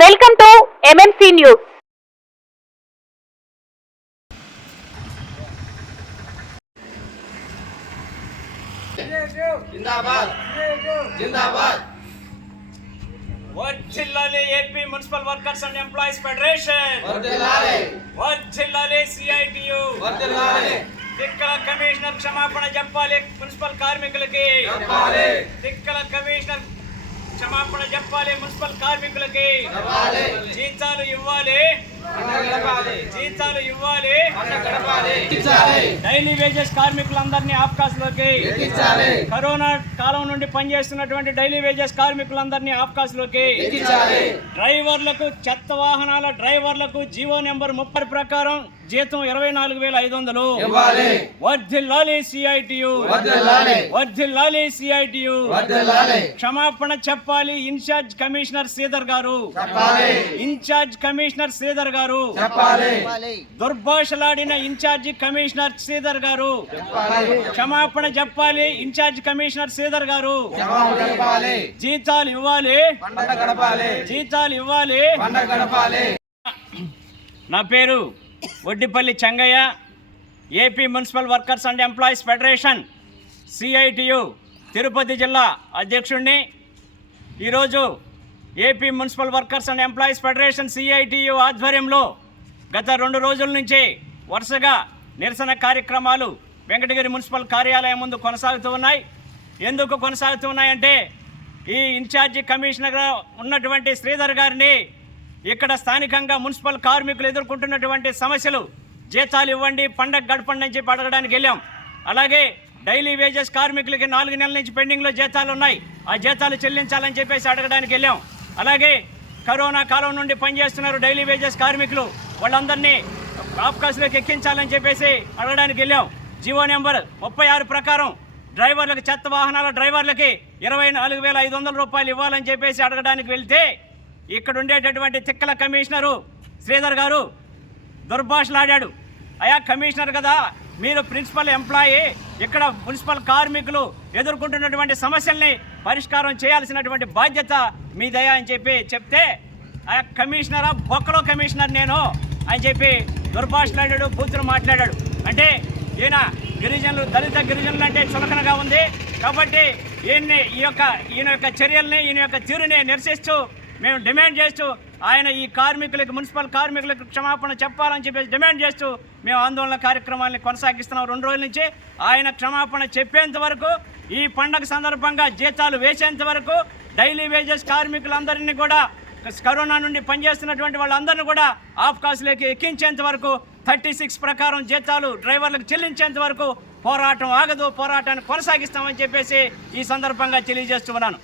Welcome to MMC news. జిందాబాద్ జిందాబాద్. వర్ధిల్లాలి AP municipal workers and employees federation. వర్ధిల్లాలి వర్ధిల్లాలి సిఐటియు. వర్ధిల్లాలి. తిక్కల కమిషనర్ క్షమాపణ చెప్పాలి మున్సిపల్ కార్మికులకి. చెప్పాలి. తిక్కల కమిషనర్ క్షమాపణ చెప్పాలి మున్సిపల్ కార్మికులకి. చెప్పాలి. జీతాలు ఇవ్వాలి, జీతాలు ఇవ్వాలి. డైలీ వేజెస్ కార్మికులందరినీ ఆఫ్కాస్లోకి. కరోనా కాలం నుండి పనిచేస్తున్నటువంటి డైలీ వేజెస్ కార్మికులందరినీ ఆఫ్కాస్లోకి. డ్రైవర్లకు, చెత్త వాహనాల డ్రైవర్లకు జీవో నెంబర్ 30 ప్రకారం జీతం 24,500. వర్ధిల్లాలి సిఐటియు. వర్ధిల్లాలి సిఐటియు. క్షమాపణ చెప్పాలి ఇన్ఛార్జ్ కమిషనర్ శ్రీధర్ గారు. ఇన్ఛార్జ్ కమిషనర్ శ్రీధర్ గారు. దుర్భాషలాడిన ఇన్ఛార్జి కమిషనర్ శ్రీధర్ గారు. క్షమాపణ చెప్పాలి ఇన్ఛార్జ్ కమిషనర్ శ్రీధర్ గారు. జీతాలు ఇవ్వాలి, జీతాలు ఇవ్వాలి. నా పేరు Vaddipalli Chengaiah, AP municipal workers and employees federation CITU Tirupati జిల్లా అధ్యక్షుడిని. ఈరోజు AP municipal workers and employees federation CITU ఆధ్వర్యంలో గత 2 రోజుల నుంచి వరుసగా నిరసన కార్యక్రమాలు వెంకటగిరి మున్సిపల్ కార్యాలయం ముందు కొనసాగుతూ ఉన్నాయి. ఎందుకు కొనసాగుతూ ఉన్నాయంటే ఈ ఇన్ఛార్జి కమిషనర్గా ఉన్నటువంటి శ్రీధర్ గారిని ఇక్కడ స్థానికంగా మున్సిపల్ కార్మికులు ఎదుర్కొంటున్నటువంటి సమస్యలు, జీతాలు ఇవ్వండి, పండగ గడపండి అని చెప్పి అడగడానికి వెళ్ళాం. అలాగే డైలీ వేజెస్ కార్మికులకి 4 నెలల నుంచి పెండింగ్లో జీతాలు ఉన్నాయి, ఆ జీతాలు చెల్లించాలని చెప్పేసి అడగడానికి వెళ్ళాం. అలాగే కరోనా కాలం నుండి పనిచేస్తున్నారు డైలీ వేజెస్ కార్మికులు, వాళ్ళందరినీ ఆఫ్కాస్లోకి ఎక్కించాలని చెప్పేసి అడగడానికి వెళ్ళాం. జీవో నెంబర్ 36 ప్రకారం డ్రైవర్లకు, చెత్త వాహనాల డ్రైవర్లకి 24,500 రూపాయలు ఇవ్వాలని చెప్పేసి అడగడానికి వెళ్తే ఇక్కడ ఉండేటటువంటి తిక్కల కమిషనరు శ్రీధర్ గారు దుర్భాషలాడాడు. అయా కమిషనర్ కదా, మీరు ప్రిన్సిపల్ ఎంప్లాయీ, ఇక్కడ మున్సిపల్ కార్మికులు ఎదుర్కొంటున్నటువంటి సమస్యల్ని పరిష్కారం చేయాల్సినటువంటి బాధ్యత మీదయా అని చెప్పి చెప్తే, ఆ కమిషనరా బొక్కలో కమిషనర్ నేను అని చెప్పి దుర్భాషలాడాడు, బూతులు మాట్లాడాడు. అంటే ఈయన గిరిజనులు, దళిత గిరిజనులు అంటే చులకనగా ఉంది కాబట్టి ఈయన యొక్క చర్యల్ని, ఈయన యొక్క తీరుని నిరసిస్తూ మేము డిమాండ్ చేస్తూ ఆయన ఈ కార్మికులకు, మున్సిపల్ కార్మికులకు క్షమాపణ చెప్పాలని చెప్పేసి డిమాండ్ చేస్తూ మేము ఆందోళన కార్యక్రమాన్ని కొనసాగిస్తున్నాం 2 రోజుల నుంచి. ఆయన క్షమాపణ చెప్పేంత వరకు, ఈ పండగ సందర్భంగా జీతాలు వేసేంత వరకు, డైలీ వేజెస్ కార్మికులందరినీ కూడా, కరోనా నుండి పనిచేస్తున్నటువంటి వాళ్ళందరినీ కూడా ఆఫ్కాస్లోకి ఎక్కించేంత వరకు, 36 ప్రకారం జీతాలు డ్రైవర్లకు చెల్లించేంత వరకు పోరాటం ఆగదు, పోరాటాన్ని కొనసాగిస్తామని చెప్పేసి ఈ సందర్భంగా తెలియజేస్తున్నాను.